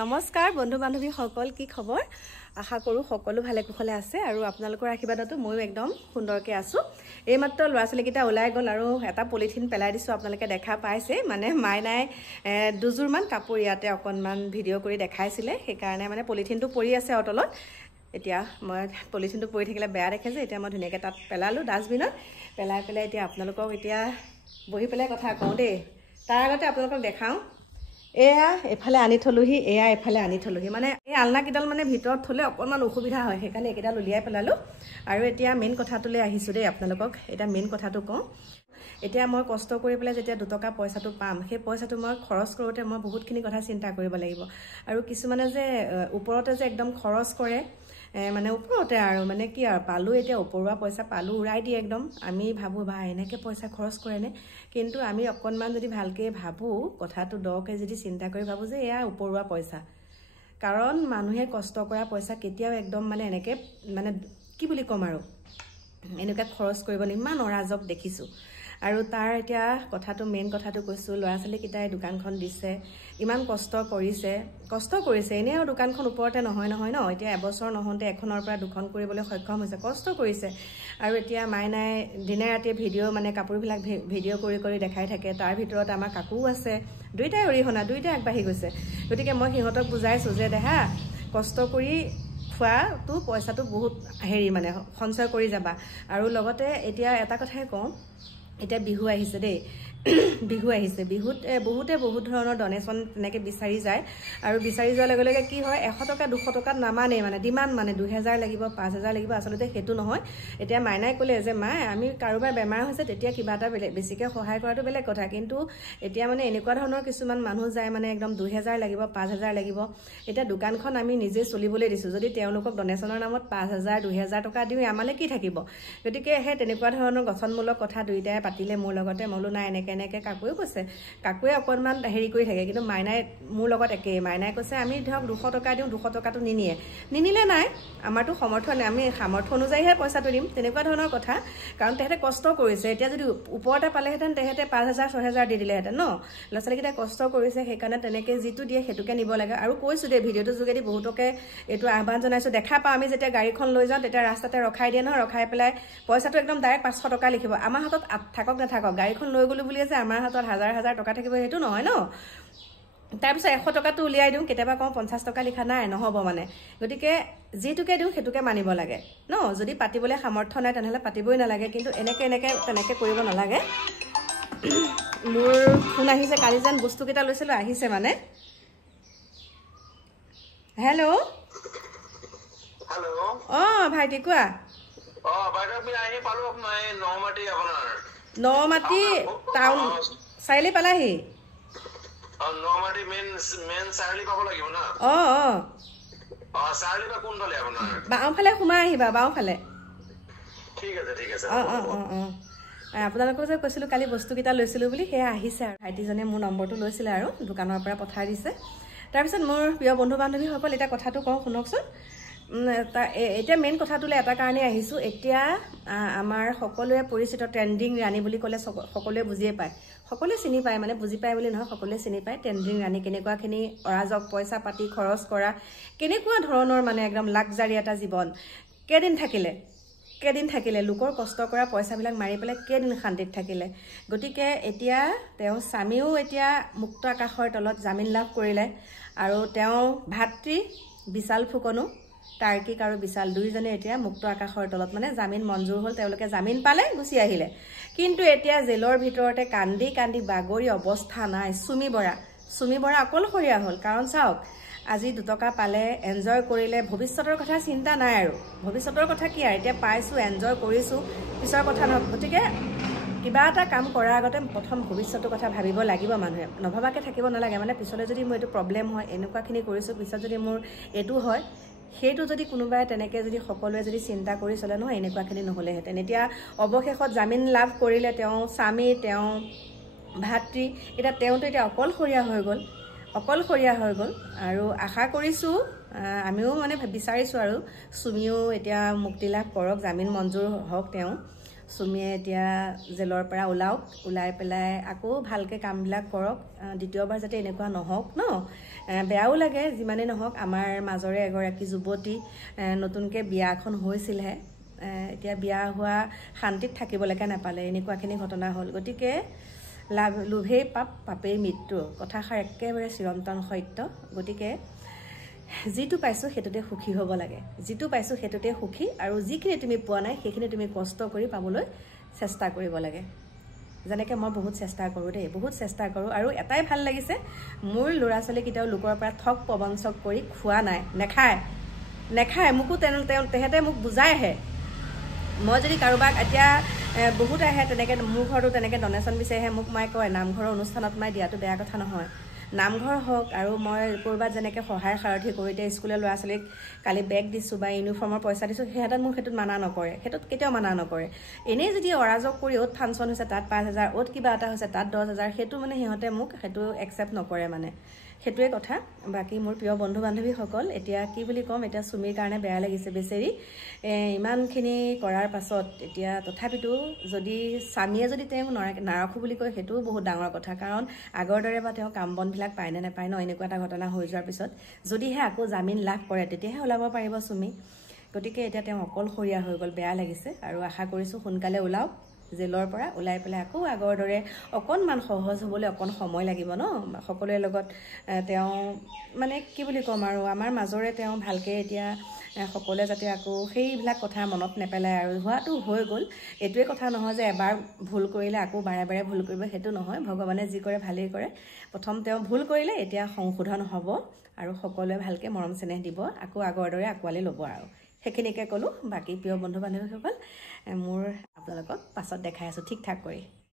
নমস্কাৰ বন্ধু বান্ধৱী সকল কি খবৰ আশা কৰো সকলো ভালে কুশলে আছে আৰু আপোনালোকৰ আশীৰ্বাদতো মই একদম সুন্দৰকৈ আছো এই মাত্ৰ লৰাছলিকিটা ওলাই গল আৰু এটা পলিথিন পেলাই দিছো আপোনালোকে দেখা পাইছে মানে মাইনাই দুজুৰমান কাপোৰ ইয়াতে অকনমান ভিডিও কৰি দেখাইছিলে সেই কাৰণে মানে পলিথিনটো পৰি আছে অটলত এতিয়া মই পলিথিনটো পৰি থাকিলে বেয়া দেখে যে এতিয়া মই ধুনিয়াকৈ তাত পেলালো ডাস্টবিনত পেলাই এতিয়া আপোনালোকক এতিয়া বহি পেলাই কথা কওঁ দেই তাৰ আগতে আপোনালোকক দেখাও এয়া এফালে আনি থলুহি এয়া এফালে আনি থলুহি মানে এই আলনা কিডাল মানে ভিতৰত থলে অকনমান অসুবিধা হয় সেইকাৰণে একেডাল উলিয়াই পেলালো আৰু এতিয়া মেইন কথাটোলৈ আহিছো দেই আপোনালোকক এটা মেইন কথাটো কওঁ এতিয়া মই কষ্ট কৰি পেলাই যেতিয়া 2 টকা পইচাটো পাম সেই পইচাটো মই খৰচ কৰোতে মই বহুতখিনি কথা চিন্তা কৰিব লাগিব আৰু কিছুমানে যে ওপৰতে যে একদম খৰচ কৰে মানে ওপৰতে আৰু মানে কি আৰু পালো এতিয়া ওপৰুৱা পইচা পালো উৰাই দি একদম আমি ভাবো ভাই এনেকে পইচা খৰচ কৰেনে কিন্তু আমি অকনমান যদি ভালকে ভাবো কথাটো দকে যদি চিন্তা কৰি ভাবো যে এয়া ওপৰুৱা পইচা কাৰণ মানুহে কষ্ট কৰা পইচা কেতিয়াও একদম মানে এনেকে মানে কি বুলি কম আৰু এনেকা খৰচ কৰিব ইমান অৰাজক দেখিছো আৰু তাৰ এতিয়া কথাটো মেইন কথাটো কৈছো লৰাছলি কিটাই দোকানখন দিছে ইমান কষ্ট কৰিছে এনেও দোকানখন ওপৰতে নহয় ন এতিয়া এবছৰ নহওঁতে এখনৰ পৰা দুখন কৰিবলৈ সক্ষম হৈছে কষ্ট কৰিছে আৰু এতিয়া মাইনাই দিনে ৰাতি ভিডিও মানে কাপোৰবিলাক ভিডিও কৰি দেখাই থাকে তাৰ ভিতৰত আমাৰ কাকু আছে দুইটাই অৰিহণা দুইটাই আগবাঢ়ি গৈছে গতিকে মই সিহঁতক বুজাইছো যে দেহা কষ্ট কৰি খোৱাটো পইচাটো বহুত হেৰি মানে সঞ্চয় কৰি যাবা আৰু লগতে এতিয়া এটা কথাই কওঁ এতিয়া বিহু আহিছে দেই বিহু আহিছে বিহুত বহুত ধৰণৰ ডনেশ্যন তেনেকে বিচাৰি যায় আৰু বিচাৰি যোৱাৰ লগে লগে কি হয় 100 টকা 200 টকাত নামানে মানে ডিমান্ড মানে 2000 লাগিব 5000 লাগিব আচলতে হেতু নহয় এতিয়া মাইনাই ক'লে যে মা আমি কাৰোবাৰ বেমাৰ হৈছে তেতিয়া কিবা এটা বেছিকৈ সহায় কৰাটো বেলেগ কথা কিন্তু এতিয়া মানে এনেকুৱা ধৰণৰ কিছুমান মানুহ যায় মানে একদম 2000 লাগিব 5000 লাগিব এতিয়া দোকানখন আমি নিজে চলিবলৈ দিছো যদি তেওঁলোকক ডনেশ্যনৰ নামত 5000 2000 টকা দিও আমালে কি থাকিব গতিকে হে তেনেকুৱা ধৰণৰ গঠনমূলক কথা দুইটাই পাতিলে মোৰ লগতে মলো নাই এনেকে কাকুৱে কৈছে কাকুৱে অকনমান হেৰি কৰি থাকে কিন্তু মাইনাই মোৰ লগত একে মাইনাই কৈছে আমি ধৰক 200 টকা দিও 200 টকাটো নিনিলে নাই আমাৰটো সমৰ্থন আমি সামৰ্থ্য অনুযায়ীহে পইচাটো দিম তেনেকুৱা ধৰণৰ কথা কাৰণ তেহেতে কষ্ট কৰিছে এতিয়া যদি ওপৰতে পালেহেঁতেন তেহেতে 5000 6000 দি দিলেহেঁতেন ন লছলিকিটা কষ্ট কৰিছে সেইকাৰণে তেনেকে যিটো দিয়ে হেতুকে নিব লাগে আৰু কৈছো দে ভিডিওটো যোগেদি বহুতকে এইটো আহ্বান জনাইছো দেখা পাও আমি যেতিয়া গাড়ীখন লৈ যাওঁ তেতিয়া ৰাস্তাতে ৰখাই দিয়ে ন ৰখাই পেলাই পইচাটো একদম ডাইৰেক্ট 500 টকা লিখিব আমাৰ হাতত থাকক নাথাকক গাড়ীখন লৈ গলো বুলি যে আমাৰ হাতত হাজাৰ টকা থাকিব হেতু নহয় ন তাৰ পিছত 100 টকাটো উলিয়াই দিও কেতিয়াবা কম 50 টকা লিখা নাই নহব মানে গতিকে যেটুকে দিও হেতুকে মানিব লাগে ন যদি পাতিবলৈ সামৰ্থ্য নাই তেনেহলে পাতিবই নালাগে কিন্তু তেনেকে কৰিব নালাগে মোৰ ফোন আহিছে কালি যেন বস্তু কেইটা লৈছিলো আহিছে মানে হেল্ল' ভাইটি কোৱা বাইদেউ আহি পালো আপোনাৰ নমাটি আপোনাৰ নমাটি টাউন চাইলি পালাহি নমাটি মেন চাইলি পাব লাগিব না চাইলি বা কোন ফালে আপোনাৰ বাওঁফালে সোমাই আহিবা বাওঁফালে ঠিক আছে আপোনালোকক যে কৈছিলো কালি বস্তু কেইটা লৈছিলো বুলি সেয়া আহিছে আৰু ভাইটিজনে মোৰ নম্বৰটো লৈছিলে আৰু দোকানৰ পৰা পঠাই দিছে তাৰপিছত মোৰ প্ৰিয় বন্ধু বান্ধৱীসকল এটা কথাটো কওঁ শুনকচোন এতিয়া মেইন কথাটোলৈ এটা কাৰণে আহিছো এতিয়া আমাৰ সকলোৱে পৰিচিত ট্ৰেন্ডিং ৰাণী বুলি ক'লে সকলোৱে বুজিয়ে পায় সকলোৱে চিনি পায় মানে বুজি পায় বুলি নহয় সকলোৱে চিনি পায় ট্ৰেন্ডিং ৰাণী কেনেকুৱাখিনি অৰাজক পইচা পাতি খৰচ কৰা কেনেকুৱা ধৰণৰ মানে একদম লাক্সাৰি এটা জীৱন কেদিন থাকিলে লোকৰ কষ্ট কৰা পইচাবিলাক মাৰি পেলাই কেদিন শান্তিত থাকিলে গতিকে এতিয়া তেওঁ স্বামীও এতিয়া মুক্ত আকাশৰ তলত জামিন লাভ কৰিলে আৰু তেওঁ ভাতৃ বিশাল ফুকনো তাৰ্কিক আৰু বিশাল দুইজনে এতিয়া মুক্ত আকাশৰ তলত মানে জামিন মঞ্জুৰ হ'ল তেওঁলোকে জামিন পালে গুচি আহিলে কিন্তু এতিয়া জেলৰ ভিতৰতে কান্দি বাগৰি অৱস্থা নাই সুমি বৰা অকলশৰীয়া হ'ল কাৰণ চাওক আজি 2 টকা পালে এনজয় কৰিলে ভৱিষ্যতৰ কথা চিন্তা নাই আৰু ভৱিষ্যতৰ কথা কি আৰু এতিয়া পাইছো এনজয় কৰিছো পিছৰ কথা নহয় গতিকে কিবা এটা কাম কৰাৰ আগতে প্ৰথম ভৱিষ্যতৰ কথা ভাবিব লাগিব মানুহে নভবাকে থাকিব নালাগে মানে পিছলৈ যদি মোৰ এইটো প্ৰব্লেম হয় এনেকুৱাখিনি কৰিছো পিছত যদি মোৰ এইটো হয় সেইটো যদি কোনোবাই তেনেকে যদি সকলোৱে যদি চিন্তা কৰি চলে নহয় এনেকুৱাখিনি নহ'লেহেঁতেন এতিয়া অৱশেষত জামিন লাভ কৰিলে তেওঁ স্বামী তেওঁ ভাতৃ এতিয়া তেওঁতো এতিয়া অকলশৰীয়া হৈ গ'ল আৰু আশা কৰিছো আমিও মানে বিচাৰিছো আৰু সুমিও এতিয়া মুক্তি লাভ কৰক জামিন মঞ্জুৰ হওক তেওঁ চুমিয়ে এতিয়া জেলৰ পৰা ওলাওক, ওলাই পেলাই আকৌ ভালকৈ কামবিলাক কৰক, দ্বিতীয়বাৰ যাতে এনেকুৱা নহওক ন। বেয়াও লাগে যিমানেই নহওক, আমাৰ মাজৰে এগৰাকী যুৱতী নতুনকৈ বিয়া এখন হৈছিলহে, এতিয়া বিয়া হোৱা শান্তিত থাকিবলৈকে নাপালে, এনেকুৱাখিনি ঘটনা হ'ল। গতিকে লোভেই পাপ, পাপেই মৃত্যু কথাষাৰ একেবাৰে চিৰন্তন সত্য। গতিকে যিটো পাইছোঁ সেইটোতে সুখী হ'ব লাগে, যিটো পাইছোঁ সেইটোতে সুখী, আৰু যিখিনি তুমি পোৱা নাই সেইখিনি তুমি কষ্ট কৰি পাবলৈ চেষ্টা কৰিব লাগে। যেনেকৈ মই বহুত চেষ্টা কৰোঁ দেই, বহুত চেষ্টা কৰোঁ। আৰু এটাই ভাল লাগিছে, মোৰ ল'ৰা ছোৱালীকেইটাও লোকৰ পৰা ঠগ প্ৰবঞ্চক কৰি খোৱা নাই, নেখায়। মোকো তেহেঁতে মোক বুজাইহে। মই যদি কাৰোবাক এতিয়া বহুত আহে তেনেকৈ, মোৰ ঘৰতো তেনেকৈ ডনেশ্যন বিচাৰিহে মোক মায়ে কয়, নামঘৰৰ অনুষ্ঠানত মায়ে দিয়াটো বেয়া কথা নহয়, নামঘৰ হওক। আৰু মই ক'ৰবাত যেনেকৈ সহায় সাৰথি কৰোঁ, এতিয়া স্কুলৰ ল'ৰা ছোৱালীক কালি বেগ দিছোঁ বা ইউনিফৰ্মৰ পইচা দিছোঁ, সিহঁতে মোক সেইটোত মানা নকৰে, সেইটোত কেতিয়াও মানা নকৰে। এনেই যদি অৰাজক কৰি অ'ত ফাংচন হৈছে তাত 5,000, অ'ত কিবা এটা হৈছে তাত 10,000, সেইটো মানে সিহঁতে মোক সেইটো একচেপ্ট নকৰে মানে, সেইটোৱে কথা। বাকী মোৰ প্ৰিয় বন্ধু বান্ধৱীসকল, এতিয়া কি বুলি ক'ম, এতিয়া চুমিৰ কাৰণে বেয়া লাগিছে বেচেৰি, ইমানখিনি কৰাৰ পাছত এতিয়া তথাপিতো যদি স্বামীয়ে যদি তেওঁক নাৰাখোঁ বুলি কয়, সেইটোও বহুত ডাঙৰ কথা। কাৰণ আগৰ দৰে বা তেওঁ কাম বনবিলাক পায় নে নাপায় ন, এনেকুৱা এটা ঘটনা হৈ যোৱাৰ পিছত যদিহে আকৌ জামিন লাভ কৰে তেতিয়াহে ওলাব পাৰিব চুমি। গতিকে এতিয়া তেওঁ অকলশৰীয়া হৈ গ'ল, বেয়া লাগিছে। আৰু আশা কৰিছোঁ সোনকালে ওলাওক জেলৰ পৰা, ওলাই পেলাই আকৌ আগৰ দৰে অকণমান সহজ হ'বলৈ অকণ সময় লাগিব ন। সকলোৰে লগত তেওঁ মানে কি বুলি ক'ম আৰু, আমাৰ মাজৰে তেওঁ ভালকৈ এতিয়া সকলোৱে যাতে আকৌ সেইবিলাক কথা মনত নেপেলায়। আৰু হোৱাটো হৈ গ'ল, এইটোৱে কথা নহয় যে এবাৰ ভুল কৰিলে আকৌ বাৰে বাৰে ভুল কৰিব, সেইটো নহয়। ভগৱানে যি কৰে ভালেই কৰে। প্ৰথম তেওঁ ভুল কৰিলে, এতিয়া সংশোধন হ'ব আৰু সকলোৱে ভালকৈ মৰম চেনেহ দিব, আকৌ আগৰ দৰে আঁকোৱালি ল'ব আৰু। সেইখিনিকে ক'লোঁ। বাকী প্ৰিয় বন্ধু বান্ধৱীসকল, মোৰ আপোনালোকক পাছত দেখাই আছোঁ ঠিক ঠাক কৰি।